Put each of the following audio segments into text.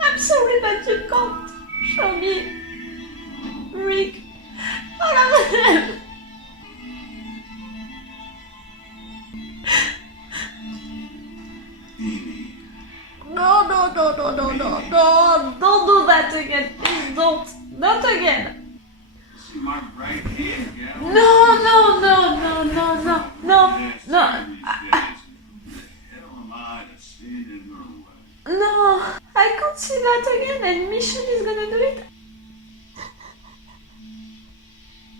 I'm sorry, but you can't show me Rick. All of them. Mimi. No, don't do that again. Please don't. Not again. See my right hand, gal? No. Hell am I to stand in her way? No, I can't see that again, and Mission is gonna do it.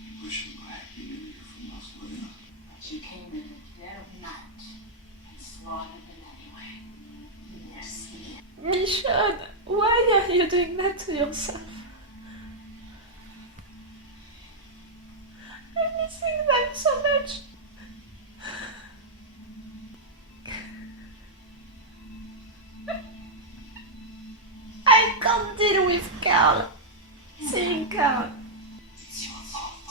You pushing my happy new year from us, Lena. But you came in the dead of night and slaughtered them anyway. Merci. Mission, why are you doing that to yourself? I'm missing them so much. I can't deal with Carl. Seeing Carl. It's your fault.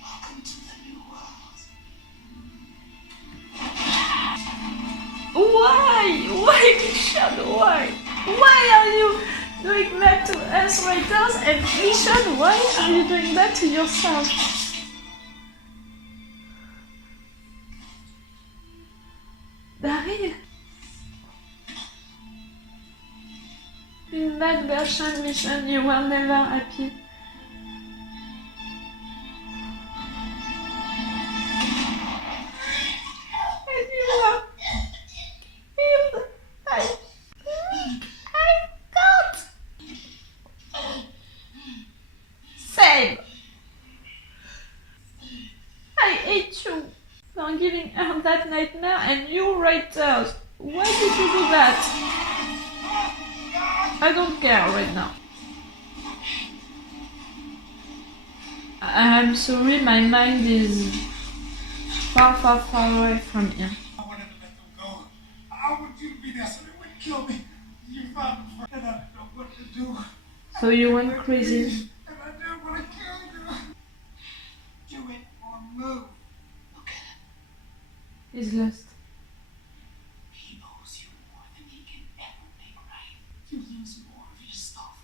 Welcome to the new world. Why, Mission? Why? Why are you doing that to us writers? And Mission, why are you doing that to yourself? Daryl? In that version, Mission, you were never happy. And you were killed. I can't. Same. I hate you for giving her that nightmare, and you writers, why did you do that? I don't care right now. I'm sorry, my mind is far away from here. I wanted to let them go. I want you to be there so they wouldn't kill me. You found me, and I don't know what to do. So you went crazy. And I didn't want to kill you. Do it or move. Look at him. He's lost. He owes you more than he can ever make right. You lose more of your stuff.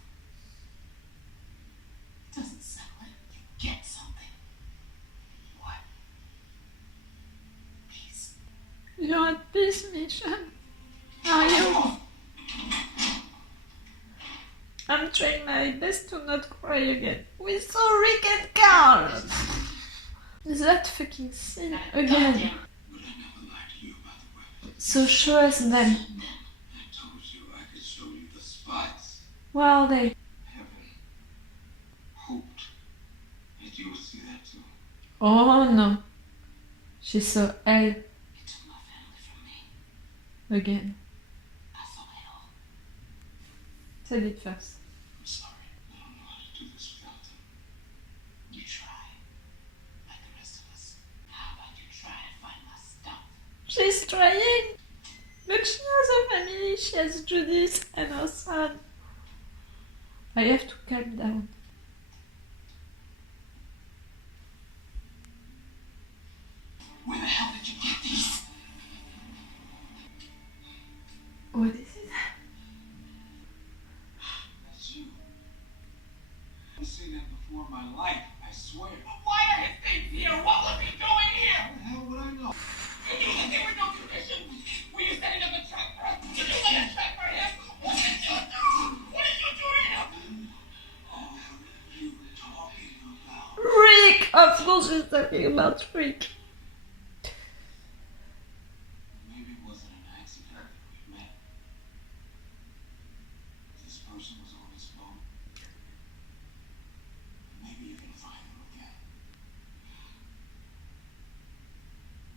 It doesn't settle it. You get something. What? Peace. You're at peace, Mission. Are you? I'm trying my best to not cry again. We saw Rick and Carl. That fucking scene again. But I never lied to you about the weapon. So show us them. I told you I could show you the spots. Where are they? Heaven hoped that you would see that too. Oh no. She saw hell You took my family from me. again. I saw it all. Said it first. I'm sorry. I don't know how to do this without them. You try. Like the rest of us. How about you try and find my stuff? She's trying. But she has a family. She has Judith and her son. I have to calm down. Where the hell did you get these? What is it? That's you. I've seen that before in my life, I swear. Why are his things here? What was he doing here? How the hell would I know? You knew that there were no conditions. Were you setting up a trap for us? Did you lay a trap for him? What did you do? What did you do to him? Oh, you were talking about. Rick! Of course she's talking about Rick. Maybe it wasn't an accident that we met. This person was on his boat. Maybe you can find him again.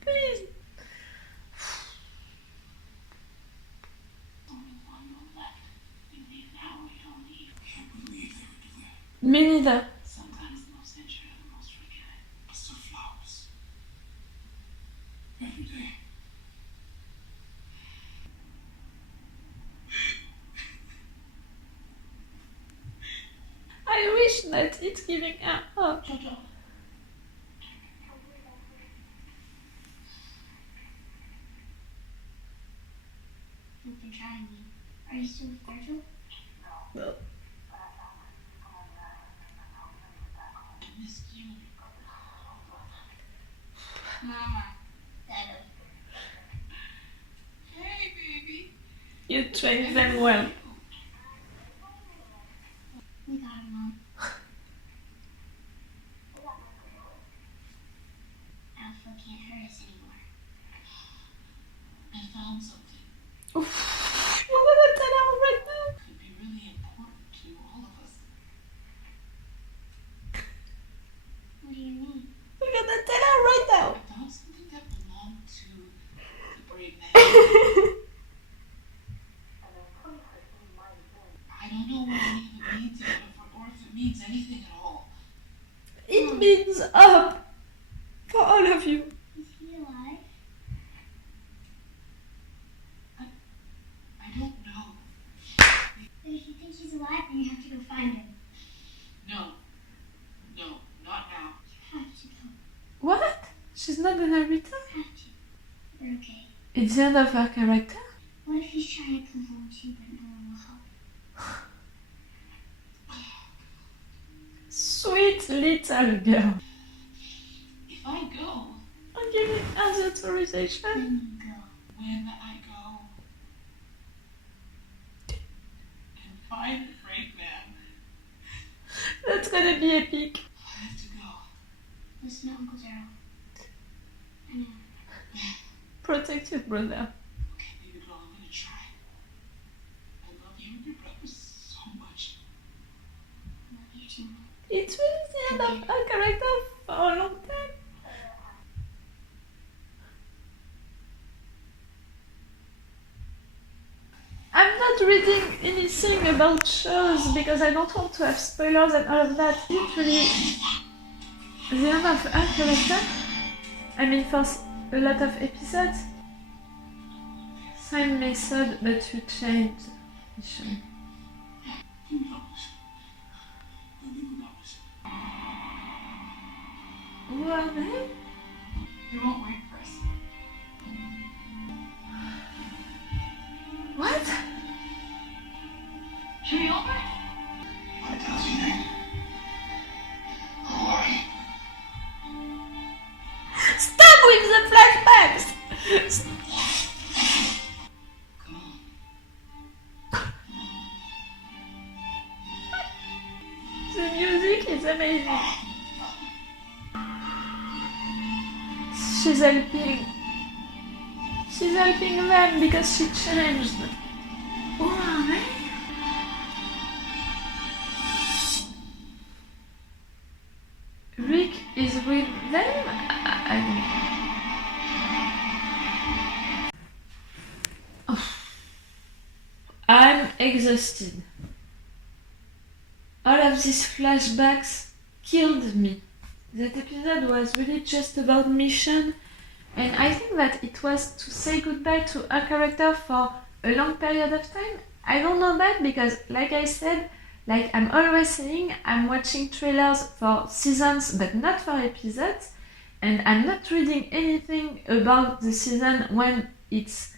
Please. Only one more left. And now we don't leave. I can't believe they would do that. Me neither. Sometimes the most injured are the most forgiven. It's the flowers. Every day. that it's giving her hope. Jojo. You've been trying me. Are you still with Virgil? Well, I missed you. Mama. Dada. Hey, baby. you trained them well. We got him, Mom. Alpha can't hurt us anymore. I found something. Oof, you're gonna tell her right now. Could be really important to all of us. What do you mean? You're gonna tell her right now. I found something that belonged to the brave man. I don't know what any of it means yet, or if it means anything at all. It means up for all of you. Is he alive? I don't know. If you think he's alive, then you have to go find him. No. No, not now. You have to go. What? She's not gonna return? Have to. We're okay. It's the end of her character? What if he's trying to come home too, but no one will help? Sweet little girl. If I go, I'm giving her the authorization. Then you go. when I go and find the brave man, That's gonna be epic. I have to go. Listen to Uncle Daryl. I know. Protect your brother. Okay, baby girl, I'm gonna try. I love you and your brother so much. I love you too, Mom. It was the end of her character for a long time. I'm not reading anything about shows because I don't want to have spoilers and all of that. Literally, the end of her character, I mean for a lot of episodes, same method but you change mission. Who knows? Who knows? Who are they? They won't wait for us. What? Should we over? What does he think? Who are you? Stop with the flashbacks! Come on. The music is amazing. She's helping. She's helping them because she changed. Who are they? Rick is with them? I don't know. Oh. I'm exhausted. All of these flashbacks killed me. That episode was really just about mission, and I think that it was to say goodbye to a character for a long period of time. I don't know that because, like I said, like I'm always saying, I'm watching trailers for seasons but not for episodes, and I'm not reading anything about the season when it's,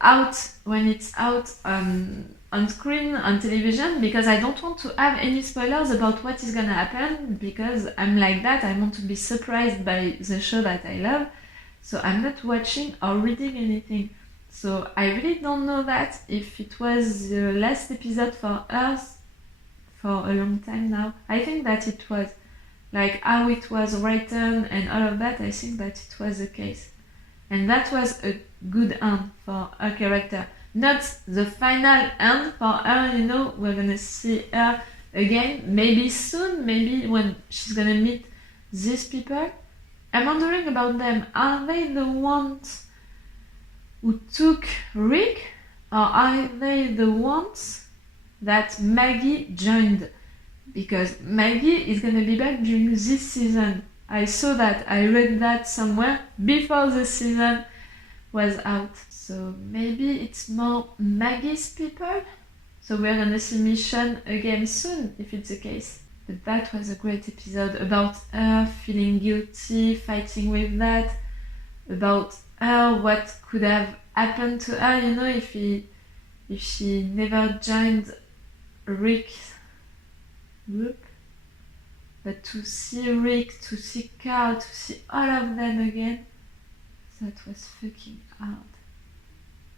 out, when it's out on screen, on television, because I don't want to have any spoilers about what is gonna happen, because I'm like that, I want to be surprised by the show that I love, so I'm not watching or reading anything. So I really don't know that if it was the last episode for us for a long time now. I think that it was, like how it was written and all of that, I think that it was the case. And that was a good end for her character. Not the final end for her, we're gonna see her again, maybe soon, maybe when she's gonna meet these people. I'm wondering about them. Are they the ones who took Rick, or are they the ones that Maggie joined? Because Maggie is gonna be back during this season. I saw that, I read that somewhere before the season was out. So maybe it's more Maggie's people? So we're gonna see Mission again soon, if it's the case. But that was a great episode about her feeling guilty, fighting with that, about her, what could have happened to her, you know, if she never joined Rick's group. But to see Rick, to see Carl, to see all of them again, that was fucking hard.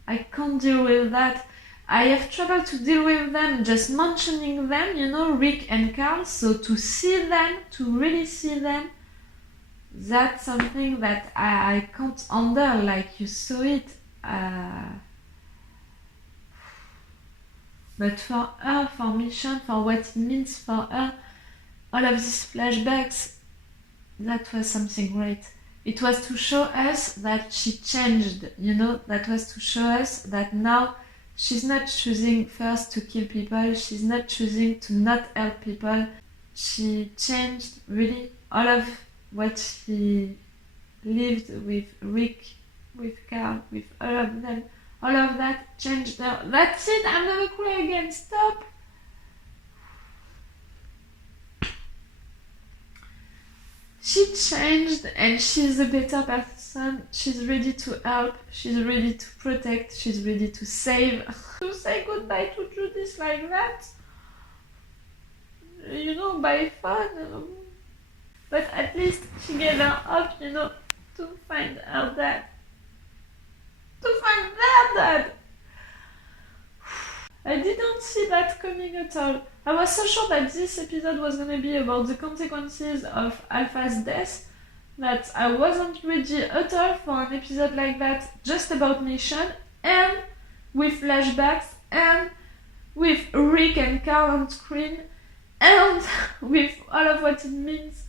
I can't deal with that. I have trouble to deal with them, just mentioning them, you know, Rick and Carl. So to see them, to really see them, that's something that I can't handle, like you saw it. But for her, for Mission, for what it means for her, all of these flashbacks, that was something great. It was to show us that she changed, you know, that was to show us that now she's not choosing first to kill people, she's not choosing to not help people. She changed really all of what she lived with Rick, with Carl, with all of them. All of that changed her. That's it, I'm gonna cry again, stop! She changed and she's a better person. She's ready to help, she's ready to protect, she's ready to save. To say goodbye to Judith like that, you know, by phone. But at least she gave her up, you know, to find her dad. To find their dad! I didn't see that coming at all. I was so sure that this episode was gonna be about the consequences of Alpha's death that I wasn't ready at all for an episode like that, just about Mission, and with flashbacks, and with Rick and Carl on screen, and with all of what it means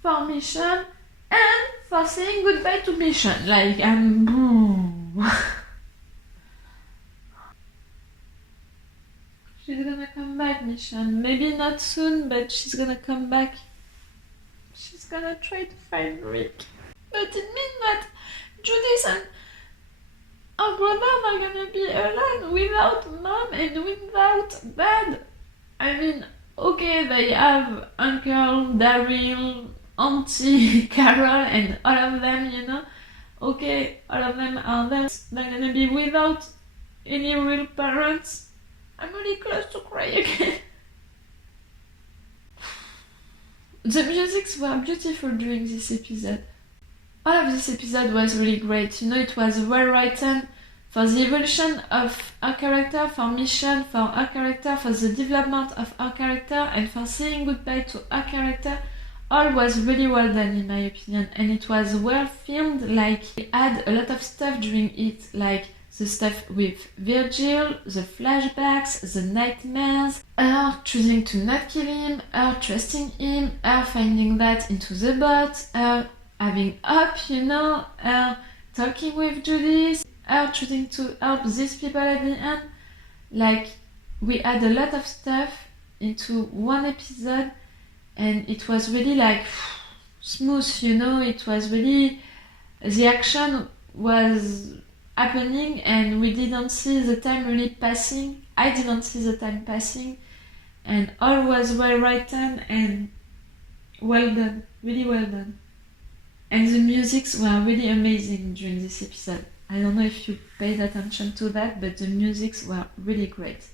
for Mission, and for saying goodbye to Mission. Like, She's gonna come back, Mission. Maybe not soon, but she's gonna come back. She's gonna try to find Rick. But it means that Judith and her brother are gonna be alone without mom and without dad. I mean, okay, they have Uncle, Daryl, Auntie, Carol, and all of them, you know. Okay, all of them are there. They're gonna be without any real parents. I'm really close to cry again. The musics were beautiful during this episode. All of this episode was really great. You know, it was well written for the evolution of our character, for Mission, for our character, for the development of our character, and for saying goodbye to our character. All was really well done in my opinion, and it was well filmed. Like, we had a lot of stuff during it, like the stuff with Virgil, the flashbacks, the nightmares, her choosing to not kill him, her trusting him, her finding that into the bot, her having up, you know, her talking with Judith, her choosing to help these people at the end. Like, we had a lot of stuff into one episode, and it was really like smooth, you know, it was really, the action was happening and we didn't see the time really passing. I didn't see the time passing, and all was well written and well done, really well done. And the musics were really amazing during this episode. I don't know if you paid attention to that, but the musics were really great.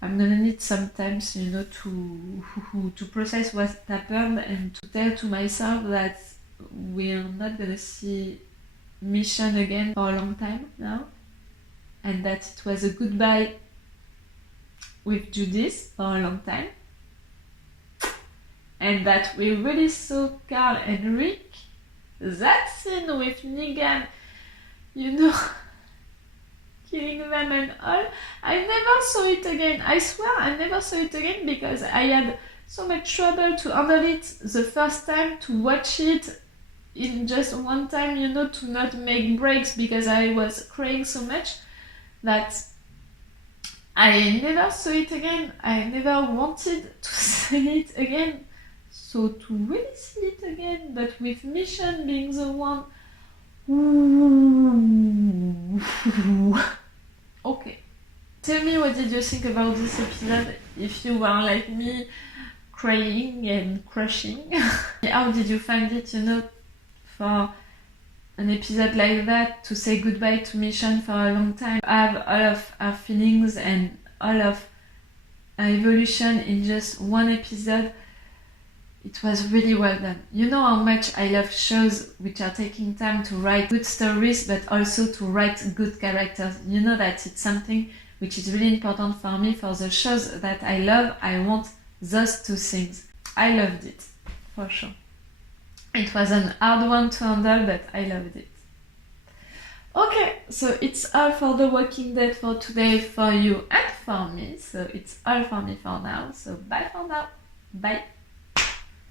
I'm gonna need some time, you know, to process what happened and to tell to myself that we're not gonna see Mission again for a long time now, and that it was a goodbye with Judith for a long time, and that we really saw Carl and Rick. That scene with Negan, you know, killing them and all, I never saw it again. I swear I never saw it again because I had so much trouble to handle it the first time, to watch it in just one time, you know, to not make breaks because I was crying so much that I never saw it again. I never wanted to see it again. So to really see it again, but with Mission being the one. Okay. Tell me, what did you think about this episode? If you were like me, crying and crushing. How did you find it, for an episode like that, to say goodbye to Mission for a long time, have all of our feelings and all of our evolution in just one episode? It was really well done. You know how much I love shows which are taking time to write good stories, but also to write good characters. You know that it's something which is really important for me. For the shows that I love, I want those two things. I loved it, for sure. It was an hard one to handle, but I loved it. Okay, so it's all for The Walking Dead for today, for you and for me. So it's all for me for now. So bye for now. Bye.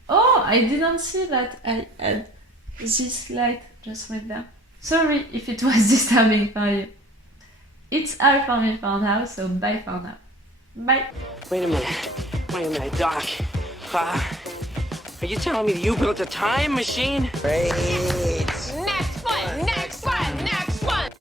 Oh, I didn't see that I had this light just right there. Sorry if it was disturbing for you. It's all for me for now, so bye for now. Bye. Wait a minute, Doc. Are you telling me that you built a time machine? Great.